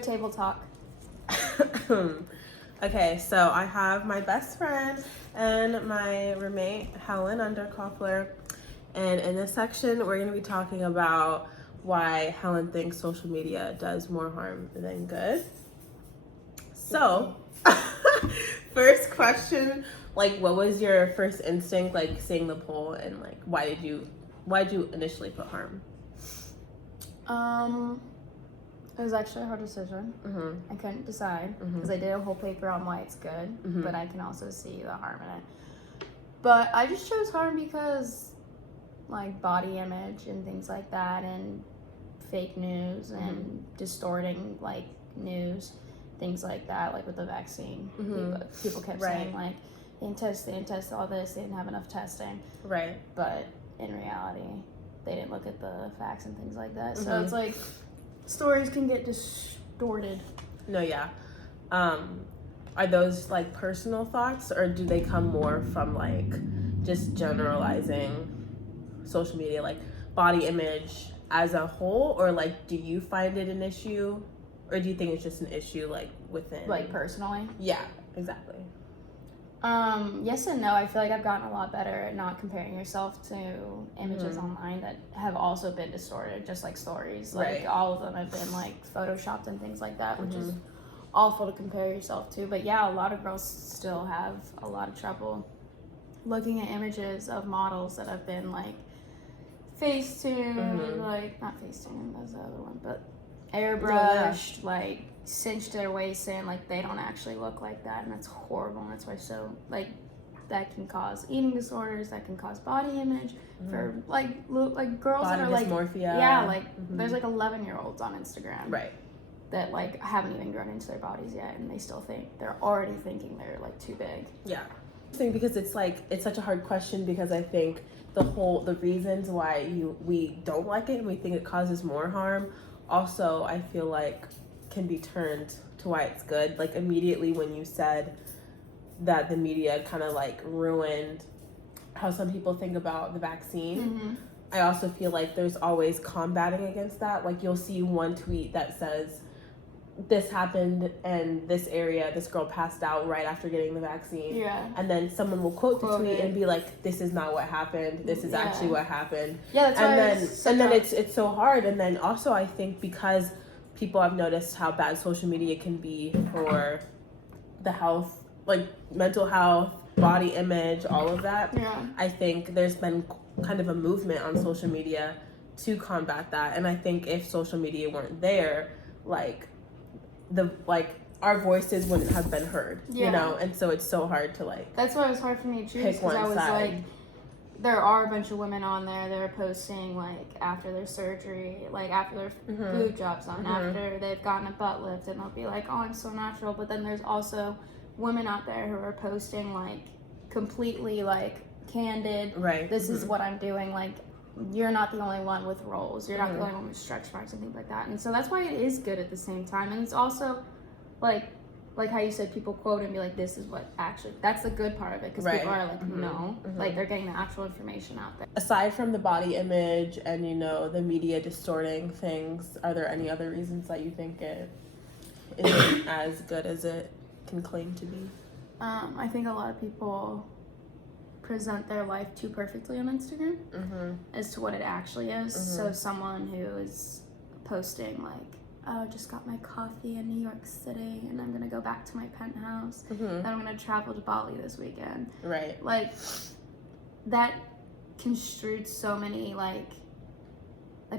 table talk. Okay, so I have my best friend and my roommate, Helen Underkoffler. And in this section, we're going to be talking about why Helen thinks social media does more harm than good. So, first question, like, what was your first instinct, like, seeing the poll, and, like, why did you initially put harm? It was actually a hard decision. I couldn't decide because I did a whole paper on why it's good, but I can also see the harm in it. But I just chose harm because, like, body image and things like that, and fake news and distorting, like, news, things like that, like with the vaccine. People kept saying, like, they didn't test all this, they didn't have enough testing. Right. But in reality, they didn't look at the facts and things like that. So it's like, stories can get distorted. No, yeah. Are those like personal thoughts, or do they come more from like just generalizing social media, like body image as a whole, or like do you find it an issue, or do you think it's just an issue like within, like, personally? Yeah, exactly. Yes and no. I feel like I've gotten a lot better at not comparing yourself to images online that have also been distorted, just like stories. Like, all of them have been, like, photoshopped and things like that, which is awful to compare yourself to. But yeah, a lot of girls still have a lot of trouble looking at images of models that have been, like, Facetune, like, not Facetune, that's the other one, but airbrushed, like, cinched their waist in, like, they don't actually look like that, and that's horrible. And that's why, so, like, that can cause eating disorders, that can cause body image for, like, girls body that are, like, dysmorphia. like, there's, like, 11-year-olds on Instagram that, like, haven't even grown into their bodies yet, and they still think, they're already thinking they're, like, too big. Yeah. Because it's, like, it's such a hard question, because I think the reasons why we don't like it and we think it causes more harm, also, I feel like, can be turned to why it's good. Like, immediately when you said that the media kind of like ruined how some people think about the vaccine, I also feel like there's always combating against that. Like, you'll see one tweet that says this happened in this area, this girl passed out right after getting the vaccine, and then someone will quote the tweet and be like, this is not what happened, this is actually what happened. That's and then it's so hard. And then also, I think because people have noticed how bad social media can be for the health, like mental health, body image, all of that. I think there's been kind of a movement on social media to combat that. And I think if social media weren't there, like our voices wouldn't have been heard, you know? And so it's so hard to, like, that's why it was hard for me to choose, because I was like, there are a bunch of women on there that are posting, like, after their surgery, like, after their boob jobs on, after they've gotten a butt lift, and they'll be like, oh, I'm so natural. But then there's also women out there who are posting, like, completely, like, candid, this is what I'm doing, like, you're not the only one with rolls, you're not the only one with stretch marks and things like that. And so that's why it is good at the same time. And it's also, like how you said, people quote and be like, this is what actually, that's the good part of it, because people are like, no, like, they're getting the actual information out there. Aside from the body image and, you know, the media distorting things, are there any other reasons that you think it isn't as good as it can claim to be? I think a lot of people present their life too perfectly on Instagram as to what it actually is. So someone who is posting, like, oh, I just got my coffee in New York City and I'm gonna go back to my penthouse, then I'm gonna travel to Bali this weekend. Like, that construed so many, like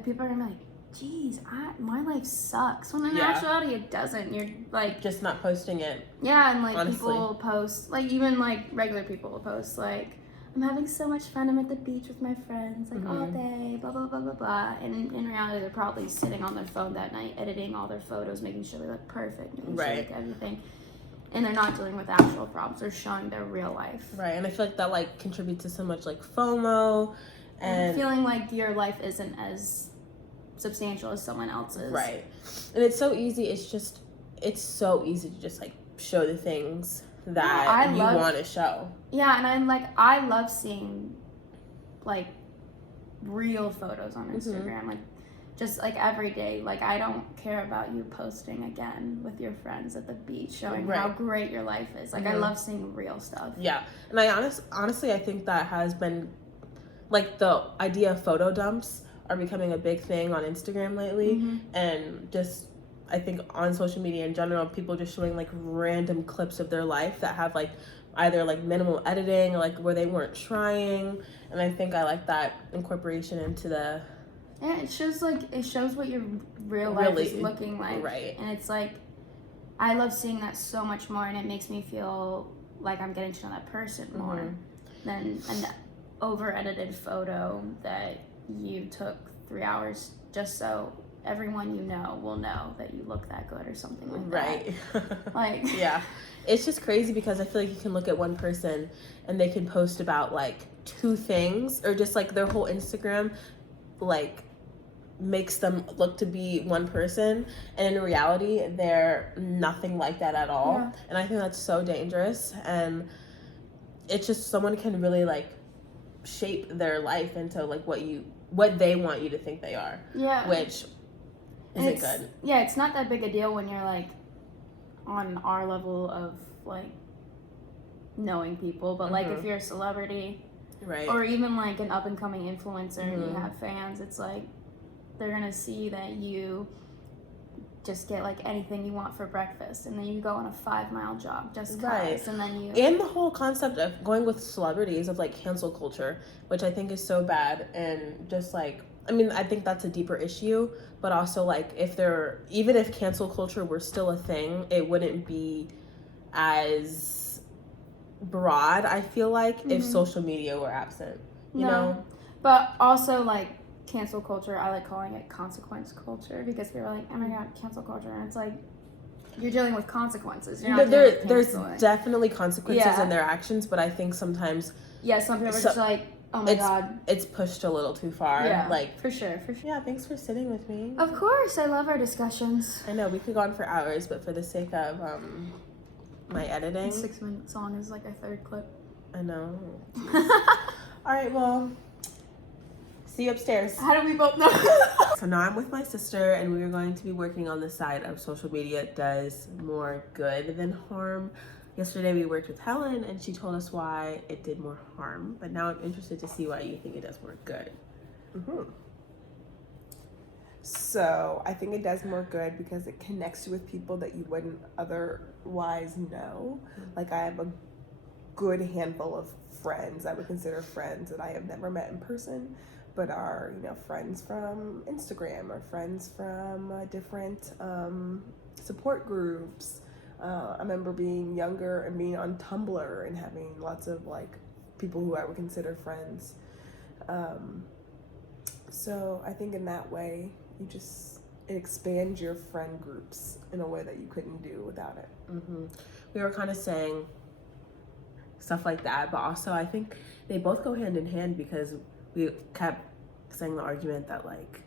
people are gonna be like, geez, my life sucks, when in actuality it doesn't. You're, like, just not posting it. And, like, honestly, people post, like, even, like, regular people will post, like, I'm having so much fun, I'm at the beach with my friends, like, all day, blah, blah, blah, blah, blah. And in reality, they're probably sitting on their phone that night, editing all their photos, making sure they look perfect, making sure they look everything. And they're not dealing with actual problems. They're showing their real life. And I feel like that, like, contributes to so much, like, FOMO. And feeling like your life isn't as substantial as someone else's. And it's so easy. It's so easy to just, like, show the things that you want to show. And I love seeing, like, real photos on Instagram. Like, just like every day, like I don't care about you posting again with your friends at the beach showing how great your life is. Like I love seeing real stuff. Yeah, and I honestly I think that has been, like, the idea of photo dumps are becoming a big thing on Instagram lately, and just I think on social media in general, people just showing like random clips of their life that have like either like minimal editing or like where they weren't trying, and I think I like that incorporation into the. Yeah, it shows what your real life is looking like. Right. And it's like, I love seeing that so much more, and it makes me feel like I'm getting to know that person more than an over-edited photo that you took 3 hours just so everyone you know will know that you look that good or something like that. Right. Like, yeah. It's just crazy because I feel like you can look at one person and they can post about like 2 things, or just like their whole Instagram like makes them look to be one person, and in reality they're nothing like that at all. Yeah. And I think that's so dangerous, and it's just someone can really like shape their life into like what they want you to think they are. Yeah. Which isn't good. Yeah, it's not that big a deal when you're like on our level of like knowing people, but like if you're a celebrity, right, or even like an up and coming influencer and you have fans, it's like they're gonna see that you just get like anything you want for breakfast, and then you go on a 5-mile jog just cause, and then you. And the whole concept of going with celebrities of like cancel culture, which I think is so bad, and just like, I mean, I think that's a deeper issue, but also like even if cancel culture were still a thing, it wouldn't be as broad, I feel like, if social media were absent, you know? But also like cancel culture, I like calling it consequence culture, because people are like, oh my god, cancel culture, and it's like, you're dealing with consequences. You're not there's definitely consequences in their actions, but I think sometimes some people are just like, oh my god, it's pushed a little too far. Yeah, like for sure. Yeah, thanks for sitting with me. Of course, I love our discussions. I know we could go on for hours, but for the sake of my editing, 6-minute song is like a third clip. I know. All right, well, see you upstairs. How do we both know? So now I'm with my sister, and we are going to be working on the side of social media does more good than harm. Yesterday we worked with Helen, and she told us why it did more harm, but now I'm interested to see why you think it does more good. So I think it does more good because it connects you with people that you wouldn't otherwise know. Like, I have a good handful of friends I would consider friends that I have never met in person, but are, you know, friends from Instagram or friends from different support groups. I remember being younger and being on Tumblr and having lots of like people who I would consider friends. So I think in that way, it expands your friend groups in a way that you couldn't do without it. We were kind of saying stuff like that, but also I think they both go hand in hand, because we kept saying the argument that like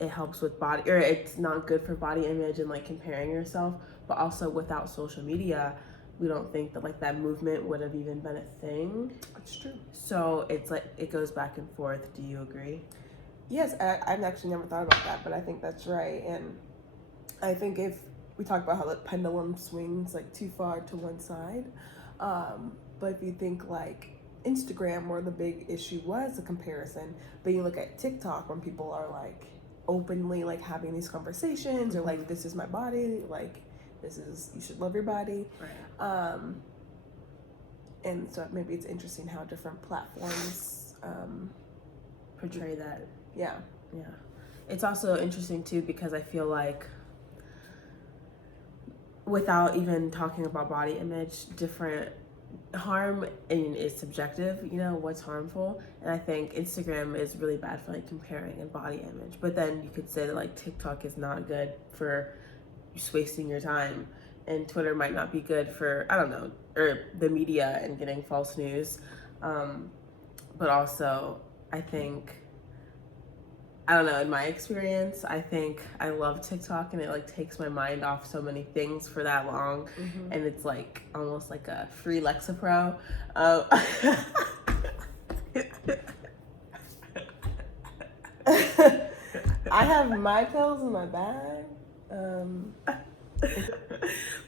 it helps with body, or it's not good for body image and like comparing yourself, but also without social media we don't think that like that movement would have even been a thing. That's true. So it's like it goes back and forth. Do you agree? Yes, I've actually never thought about that, but I think that's right. And I think if we talk about how the pendulum swings like too far to one side, but if you think like Instagram, where the big issue was the comparison, but you look at TikTok when people are like openly like having these conversations, or like, this is my body, like this is, you should love your body. Right. And so maybe it's interesting how different platforms portray that. Yeah. It's also interesting too, because I feel like without even talking about body image, different harm is subjective, you know, what's harmful. And I think Instagram is really bad for like comparing and body image, but then you could say that like TikTok is not good for just wasting your time, and Twitter might not be good for, I don't know, or the media and getting false news. But also I think, I don't know, in my experience, I think I love TikTok, and it like takes my mind off so many things for that long. And it's like almost like a free Lexapro. I have my pills in my bag.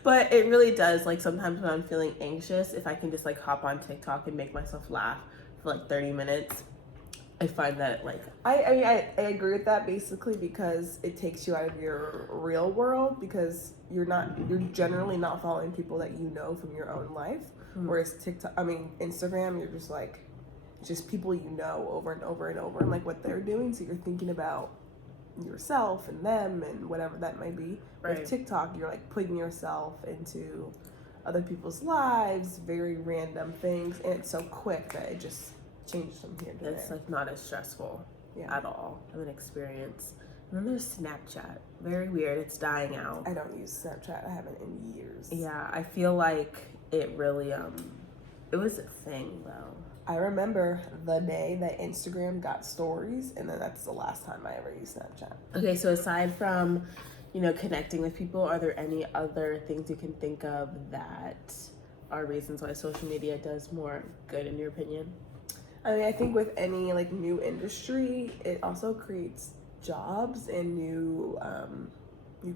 But it really does, like, sometimes when I'm feeling anxious, if I can just like hop on TikTok and make myself laugh for like 30 minutes, I find that like I agree with that basically because it takes you out of your real world because you're generally not following people that you know from your own life. Whereas Instagram, you're just like just people you know over and over and over and like what they're doing, so you're thinking about yourself and them and whatever that might be. Right. With TikTok, you're like putting yourself into other people's lives, very random things, and it's so quick that it just changes from here to there. It's like not as stressful at all of an experience. And then there's Snapchat. Very weird. It's dying out. I don't use Snapchat. I haven't in years. Yeah, I feel like it really it was a thing though. I remember the day that Instagram got stories, and then that's the last time I ever used Snapchat. Okay, so aside from, you know, connecting with people, are there any other things you can think of that are reasons why social media does more good in your opinion? I mean, I think with any like new industry, it also creates jobs and new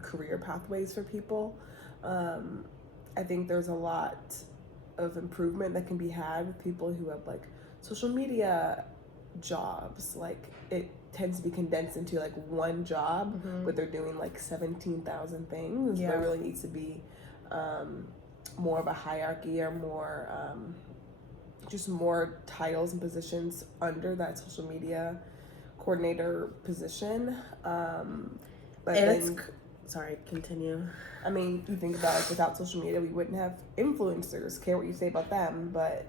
career pathways for people. I think there's a lot of improvement that can be had with people who have like social media jobs. Like it tends to be condensed into like one job, but they're doing like 17,000 things. There really needs to be more of a hierarchy or more just more titles and positions under that social media coordinator position. Sorry, continue. I mean, you think about it, without social media, we wouldn't have influencers. Care what you say about them, but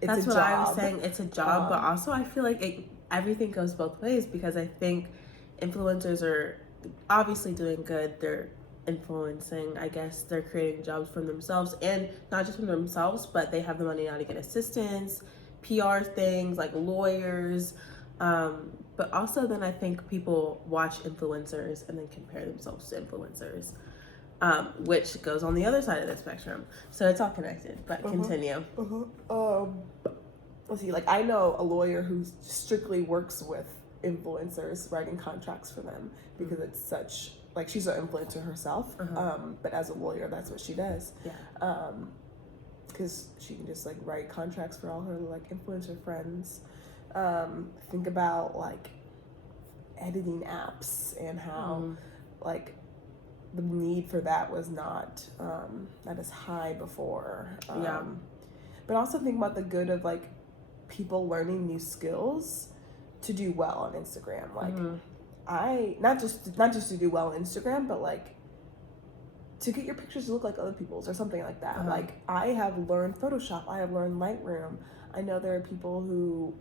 That's what I was saying. It's a job, but also I feel like everything goes both ways because I think influencers are obviously doing good. They're influencing, I guess they're creating jobs for themselves, and not just for themselves, but they have the money now to get assistants, PR things like lawyers. But also then I think people watch influencers and then compare themselves to influencers, which goes on the other side of the spectrum. So it's all connected, but continue. Let's see, like I know a lawyer who strictly works with influencers, writing contracts for them because it's such, like she's an influencer herself, but as a lawyer, that's what she does. Yeah. Because she can just like write contracts for all her like influencer friends. Think about like editing apps and how like the need for that was not as high before. But also think about the good of like people learning new skills to do well on Instagram. Like I not just to do well on Instagram, but like to get your pictures to look like other people's or something like that. Like I have learned Photoshop, I have learned Lightroom. I know there are people who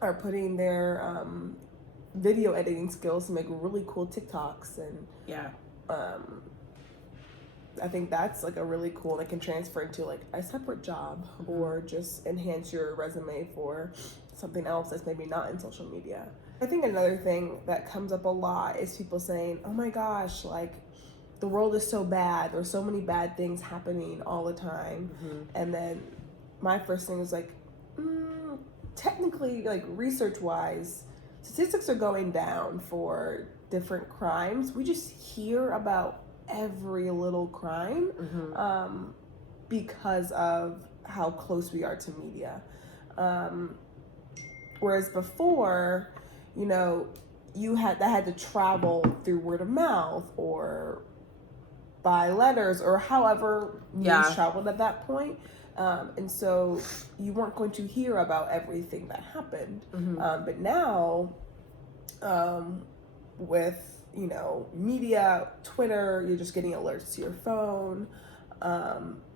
are putting their video editing skills to make really cool TikToks, and I think that's like a really cool that can transfer into like a separate job or just enhance your resume for something else that's maybe not in social media. I think another thing that comes up a lot is people saying, oh my gosh, like the world is so bad, there's so many bad things happening all the time. And then my first thing is like, technically, like research wise, statistics are going down for different crimes. We just hear about every little crime because of how close we are to media. Whereas before, you know, you had to travel through word of mouth or by letters or however news traveled at that point. And so you weren't going to hear about everything that happened. But now, with, you know, media, Twitter, you're just getting alerts to your phone.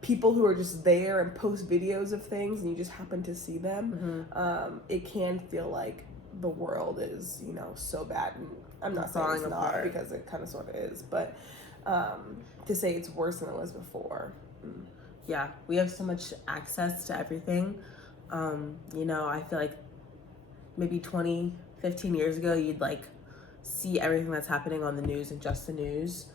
People who are just there and post videos of things and you just happen to see them. It can feel like the world is, you know, so bad. And I'm not saying it's not, because it kind of sort of is. But to say it's worse than it was before. Yeah, we have so much access to everything. You know, I feel like maybe 20, 15 years ago, you'd like see everything that's happening on the news and just the news.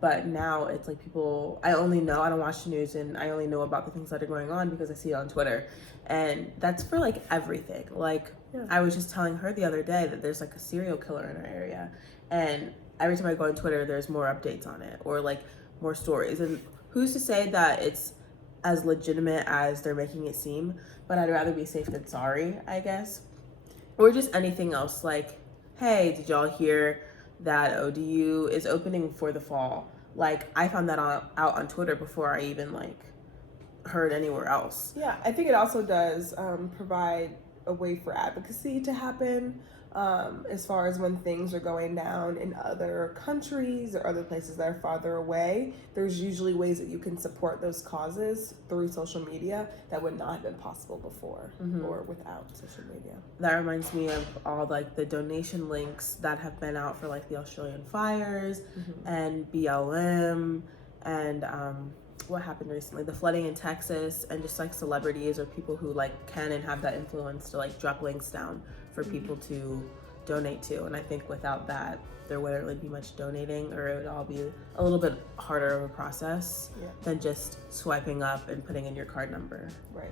But now it's like people, I don't watch the news, and I only know about the things that are going on because I see it on Twitter. And that's for like everything. Like, I was just telling her the other day that there's like a serial killer in our area. And every time I go on Twitter, there's more updates on it or like more stories. And who's to say that it's as legitimate as they're making it seem? But I'd rather be safe than sorry, I guess. Or just anything else. Like, hey, did y'all hear that ODU is opening for the fall? Like, I found that out on Twitter before I even like heard anywhere else. Yeah, I think it also does provide a way for advocacy to happen, as far as when things are going down in other countries or other places that are farther away. There's usually ways that you can support those causes through social media that would not have been possible before or without social media. That reminds me of all like the donation links that have been out for like the Australian fires and BLM and what happened recently, the flooding in Texas, and just like celebrities or people who like can and have that influence to like drop links down for people to donate to. And I think without that, there wouldn't really be much donating, or it would all be a little bit harder of a process than just swiping up and putting in your card number. Right.